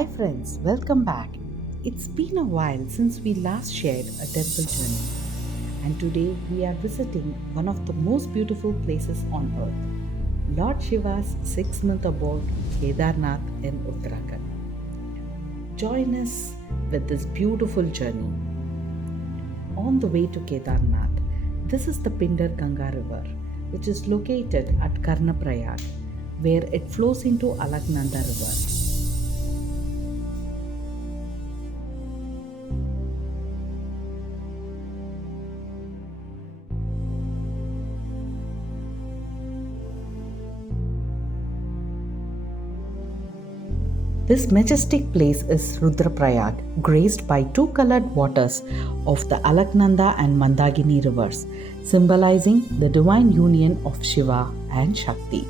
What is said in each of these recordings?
Hi friends, welcome back. It's been a while since we last shared a temple journey, and today we are visiting one of the most beautiful places on earth, Lord Shiva's six-month abode, Kedarnath in Uttarakhand. Join us with this beautiful journey. On the way to Kedarnath, this is the Pindar Ganga River, which is located at Karnaprayag, where it flows into Alaknanda River. This majestic place is Rudraprayag, graced by two colored waters of the Alaknanda and Mandakini rivers, symbolizing the divine union of Shiva and Shakti.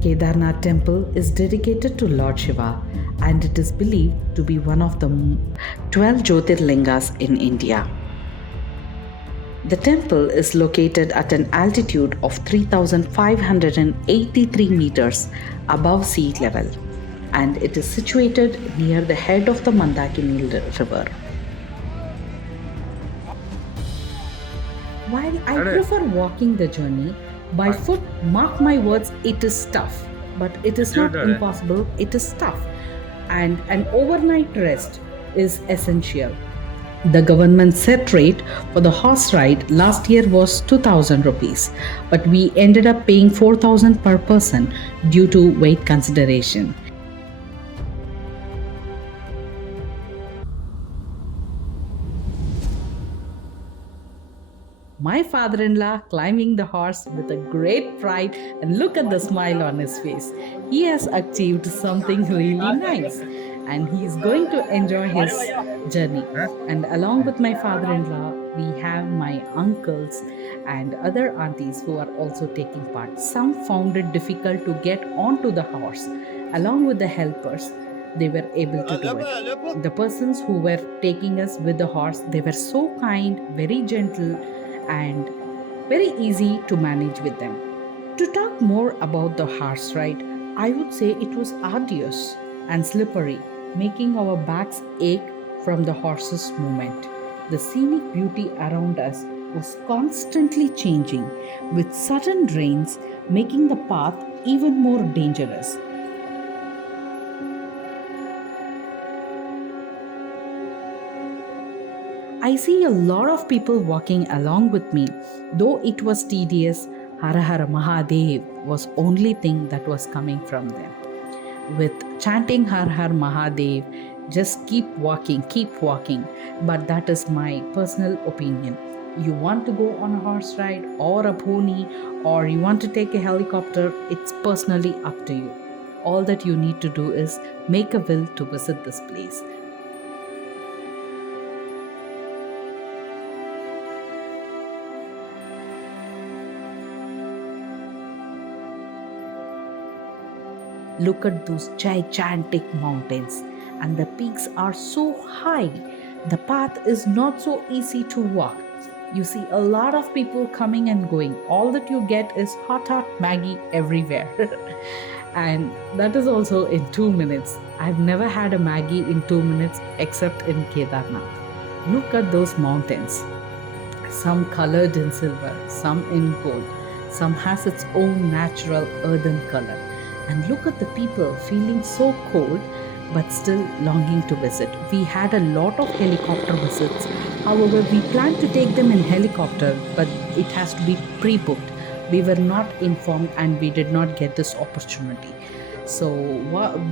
Kedarnath temple is dedicated to Lord Shiva and it is believed to be one of the 12 Jyotirlingas in India. The temple is located at an altitude of 3,583 meters above sea level and it is situated near the head of the Mandakini river. While I prefer walking the journey, by foot, mark my words, it is tough. But it is not impossible, it is tough. And an overnight rest is essential. The government set rate for the horse ride last year was 2000 rupees, but we ended up paying 4000 per person due to weight consideration. My father-in-law climbing the horse with a great pride, and look at the smile on his face. He has achieved something really nice and he is going to enjoy his journey. And along with my father-in-law, we have my uncles and other aunties who are also taking part. Some found it difficult to get onto the horse. Along with the helpers, they were able to do it. The persons who were taking us with the horse, they were so kind, very gentle, and very easy to manage with them. To talk more about the horse ride, I would say it was arduous and slippery, making our backs ache from the horse's movement. The scenic beauty around us was constantly changing, with sudden rains making the path even more dangerous. I see a lot of people walking along with me. Though it was tedious, Hara Hara Mahadev was only thing that was coming from them. With chanting Har Har Mahadev, just keep walking, keep walking. But that is my personal opinion. You want to go on a horse ride or a pony or you want to take a helicopter, it's personally up to you. All that you need to do is make a will to visit this place. Look at those gigantic mountains, and the peaks are so high. The path is not so easy to walk. You see a lot of people coming and going. All that you get is hot Maggie everywhere. And that is also in 2 minutes. I've never had a Maggie in 2 minutes except in Kedarnath. Look at those mountains. Some colored in silver, some in gold, some has its own natural earthen color. And look at the people feeling so cold but still longing to visit. We had a lot of helicopter visits. However, we planned to take them in helicopter, but it has to be pre-booked. We were not informed and we did not get this opportunity. So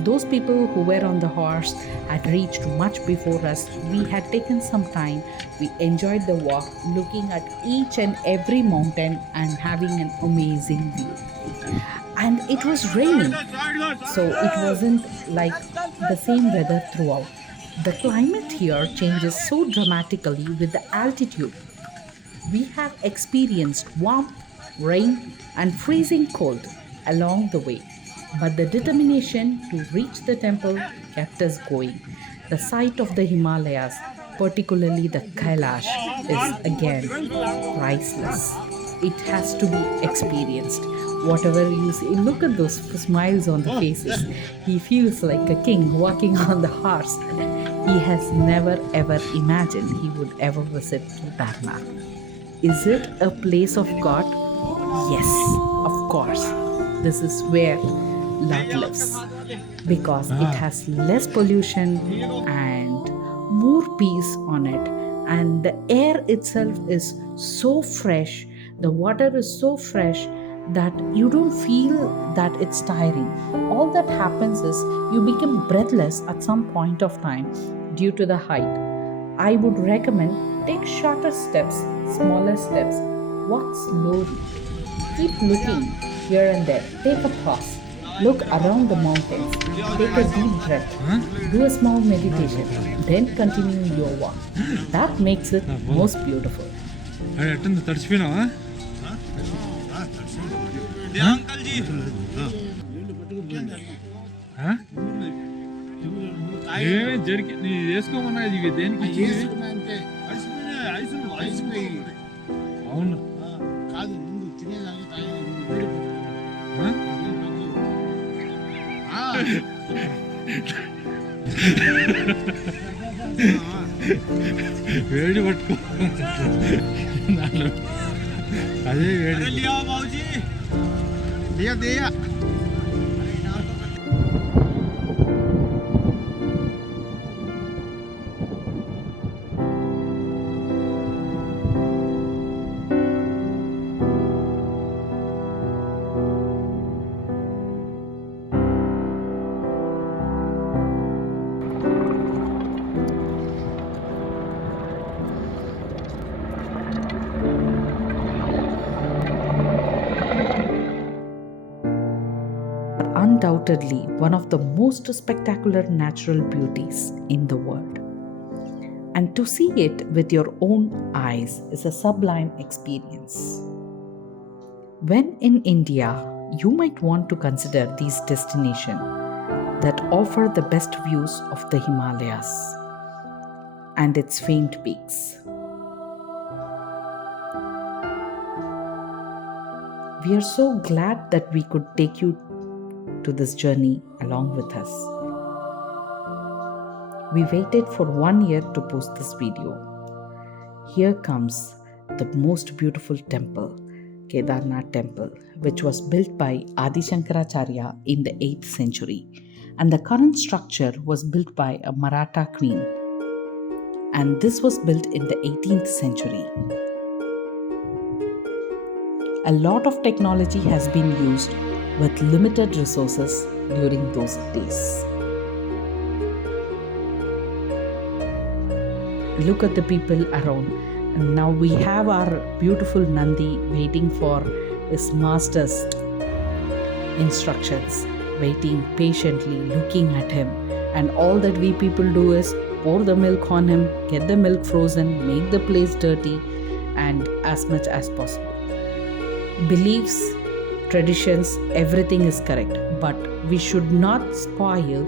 those people who were on the horse had reached much before us. We had taken some time. We enjoyed the walk, looking at each and every mountain and having an amazing view. And it was raining, so it wasn't like the same weather throughout. The climate here changes so dramatically with the altitude. We have experienced warmth, rain, and freezing cold along the way, but the determination to reach the temple kept us going. The sight of the Himalayas, particularly the Kailash, is again priceless. It has to be experienced. Whatever you see, look at those smiles on the faces. He feels like a king walking on the horse. He has never ever imagined he would ever visit Kedarnath. Is it a place of God? Yes, of course. This is where love lives because it has less pollution and more peace on it, and the air itself is so fresh, the water is so fresh that you don't feel that it's tiring. All that happens is you become breathless at some point of time due to the height. I would recommend take shorter steps, smaller steps, walk slowly, keep looking here and there, take a pause, look around the mountains, take a deep breath, do a small meditation, then continue your walk. That makes it most beautiful. తడిచిపోయినావా ఏమే జరిగి నీ వేసుకోమన్నా ఇవి దేనికి అవును కాదు ముందు తినేదానికి వేడి పట్టుకో అదే వేడి దియా దియా Undoubtedly one of the most spectacular natural beauties in the world. And to see it with your own eyes is a sublime experience. When in India, you might want to consider these destinations that offer the best views of the Himalayas and its famed peaks. We are so glad that we could take you to this journey along with us. We waited for 1 year to post this video. Here comes the most beautiful temple, Kedarnath temple, which was built by Adi Shankaracharya in the 8th century, and the current structure was built by a Maratha queen, and this was built in the 18th century. A lot of technology has been used with limited resources during those days. Look at the people around. And now we have our beautiful Nandi waiting for his master's instructions, waiting patiently, looking at him. And all that we people do is pour the milk on him, get the milk frozen, make the place dirty, and as much as possible. Beliefs, traditions, everything is correct, but we should not spoil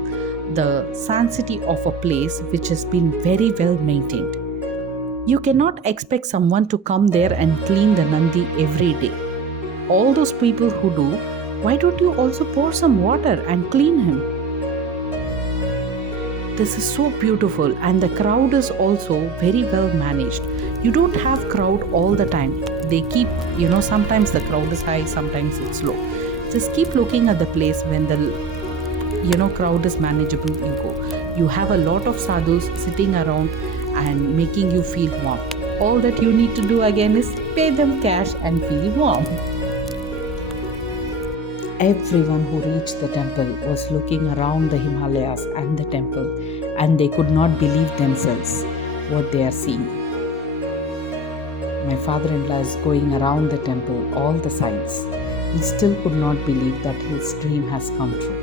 the sanctity of a place which has been very well maintained. You cannot expect someone to come there and clean the Nandi every day. All those people who do, why don't you also pour some water and clean him? This is so beautiful, and the crowd is also very well managed. You don't have crowd all the time. They keep, sometimes the crowd is high, sometimes it's low. Just keep looking at the place. When the crowd is manageable, you go. You have a lot of sadhus sitting around and making you feel warm. All that you need to do again is pay them cash and feel warm. Everyone who reached the temple was looking around the Himalayas and the temple, and they could not believe themselves what they are seeing. My father-in-law is going around the temple, all the sides. He still could not believe that his dream has come true.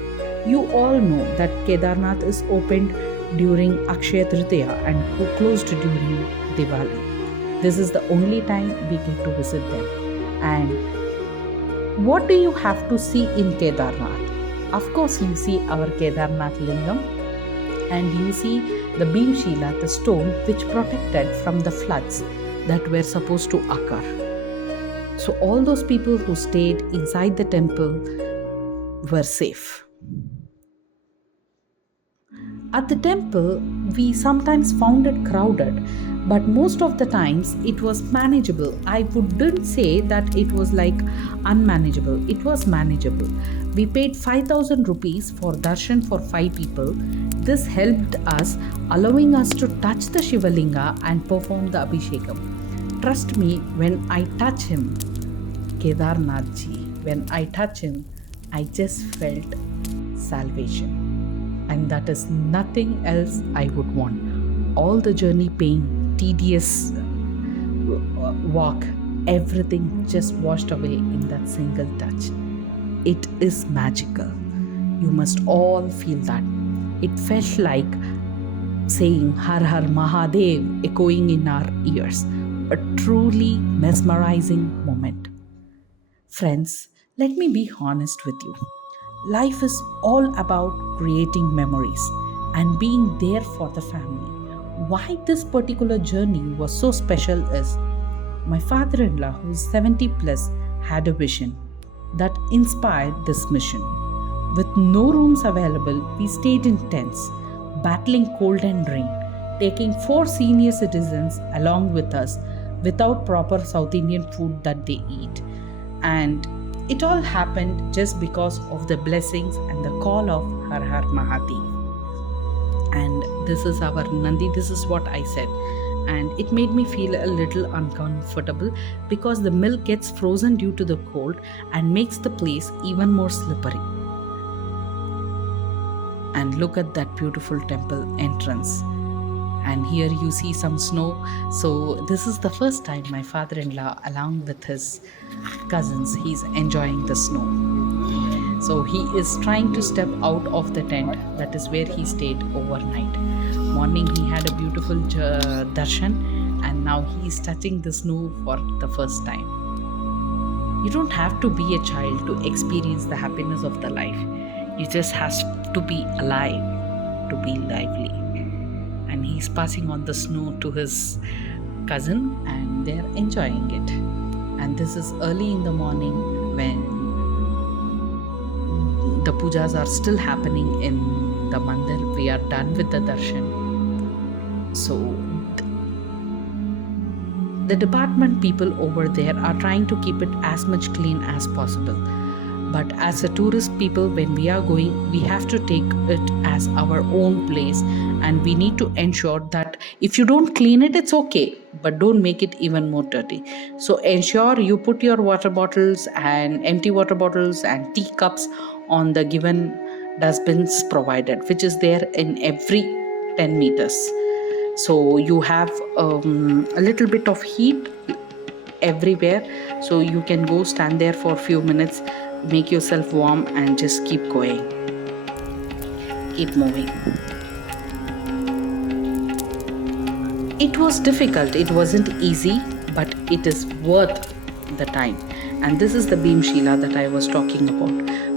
You all know that Kedarnath is opened during Akshaya Tritiya and closed during Diwali. This is the only time we get to visit them. And what do you have to see in Kedarnath? Of course, you see our Kedarnath Lingam, and you see the Bhimshila, the stone which protected from the floods that were supposed to occur. So all those people who stayed inside the temple were safe. At the temple, we sometimes found it crowded, but most of the times it was manageable. I wouldn't say that it was like unmanageable, it was manageable. We paid 5,000 rupees for darshan for 5 people. This helped us, allowing us to touch the Shivalinga and perform the Abhishekam. Trust me, when I touch him, Kedarnath ji, when I touch him, I just felt salvation. And that is nothing else I would want. All the journey pain, tedious walk, everything just washed away in that single touch. It is magical. You must all feel that. It felt like saying Har Har Mahadev echoing in our ears. A truly mesmerizing moment. Friends, let me be honest with you. Life is all about creating memories and being there for the family. Why this particular journey was so special is my father in law, who's 70 plus, had a vision that inspired this mission. With no rooms available, we stayed in tents, battling cold and rain, taking 4 senior citizens along with us without proper South Indian food that they eat. And it all happened just because of the blessings and the call of Har Har Mahadev. And this is our Nandi, this is what I said. And it made me feel a little uncomfortable because the milk gets frozen due to the cold and makes the place even more slippery. And look at that beautiful temple entrance. And here you see some snow. So this is the first time my father-in-law, along with his cousins, he's enjoying the snow. So he is trying to step out of the tent. That is where he stayed overnight. Morning he had a beautiful darshan, and now he is touching the snow for the first time. You don't have to be a child to experience the happiness of the life. You just have to be alive to be lively. And he's passing on the snow to his cousin, and they're enjoying it. And this is early in the morning when the pujas are still happening in the mandir. We are done with the darshan. So the department people over there are trying to keep it as much clean as possible. But as a tourist people, when we are going, we have to take it as our own place, and we need to ensure that if you don't clean it, it's okay, but don't make it even more dirty. So ensure you put your water bottles and empty water bottles and teacups on the given dustbins provided, which is there in every 10 meters. So you have a little bit of heat everywhere, so you can go stand there for a few minutes, make yourself warm, and just keep going, keep moving. It was difficult, it wasn't easy, but it is worth the time. And this is the Bhimshila that I was talking about.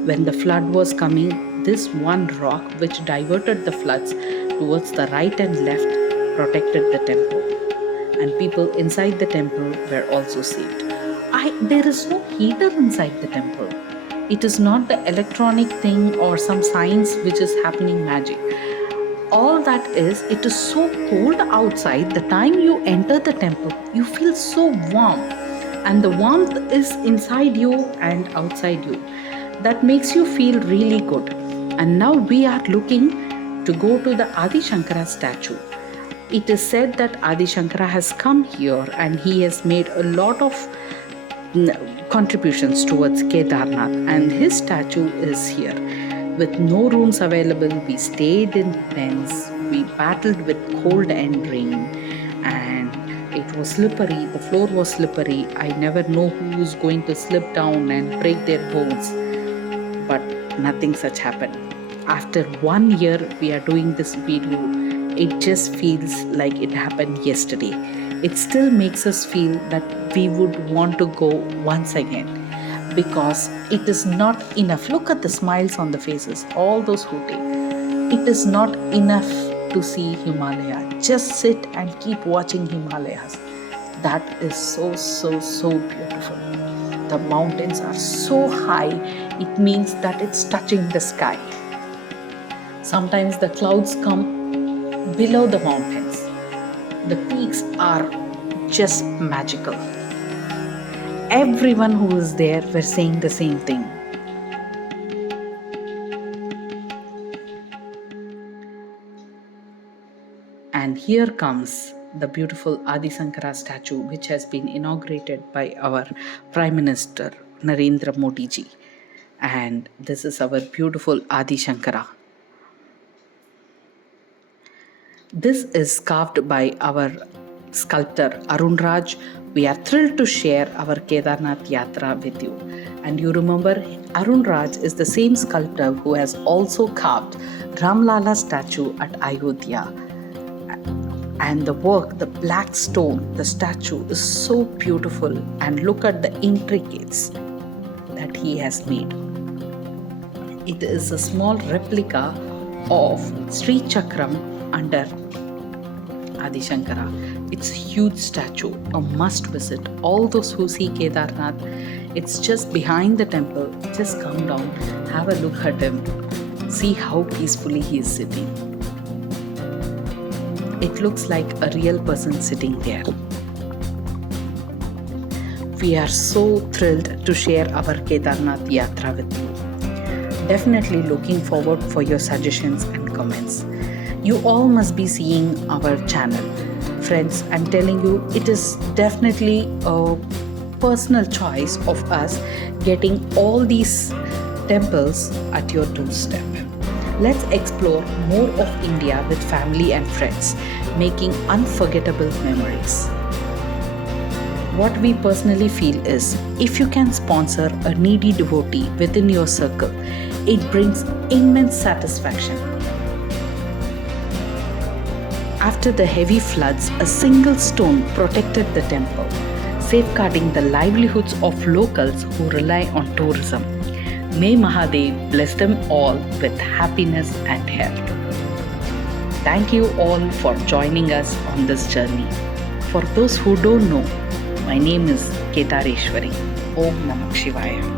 When the flood was coming, this one rock which diverted the floods towards the right and left protected the temple, and people inside the temple were also saved. There is no heater inside the temple. It is not the electronic thing or some science which is happening magic. All that is, it is so cold outside. The time you enter the temple, you feel so warm, and the warmth is inside you and outside you. That makes you feel really good. And now we are looking to go to the Adi Shankara statue. It is said that Adi Shankara has come here and he has made a lot of contributions towards Kedarnath, and his statue is here. With no rooms available, we stayed in tents, we battled with cold and rain, and it was slippery, the floor was slippery. I never know who is going to slip down and break their bones, but nothing such happened. After 1 year we are doing this video, it just feels like it happened yesterday. It still makes us feel that we would want to go once again, because it is not enough. Look at the smiles on the faces, all those who take. It is not enough to see Himalaya. Just sit and keep watching Himalayas. That is so, so, so beautiful. The mountains are so high, it means that it's touching the sky. Sometimes the clouds come below the mountains. The peaks are just magical. Everyone who is there were saying the same thing. And here comes the beautiful Adi Sankara statue, which has been inaugurated by our Prime Minister Narendra Modi ji. And this is our beautiful Adi Shankara. This is carved by our sculptor Arun Raj. We are thrilled to share our Kedarnath Yatra with you. And you remember, Arun Raj is the same sculptor who has also carved Ramlala statue at Ayodhya. And the work, the black stone, the statue is so beautiful, and look at the intricacies that he has made. It is a small replica of Sri Chakram under Adi Shankara. It's a huge statue, a must visit. All those who see Kedarnath, it's just behind the temple. Just come down, have a look at him, see how peacefully he is sitting. It looks like a real person sitting there. We are so thrilled to share our Kedarnath Yatra with you. Definitely looking forward for your suggestions and comments. You all must be seeing our channel. Friends, I'm telling you, it is definitely a personal choice of us getting all these temples at your doorstep. Let's explore more of India with family and friends, making unforgettable memories. What we personally feel is, if you can sponsor a needy devotee within your circle, it brings immense satisfaction. After the heavy floods, a single stone protected the temple, safeguarding the livelihoods of locals who rely on tourism. May Mahadev bless them all with happiness and health. Thank you all for joining us on this journey. For those who don't know, my name is Kedareshwari. Om Namah Shivaya.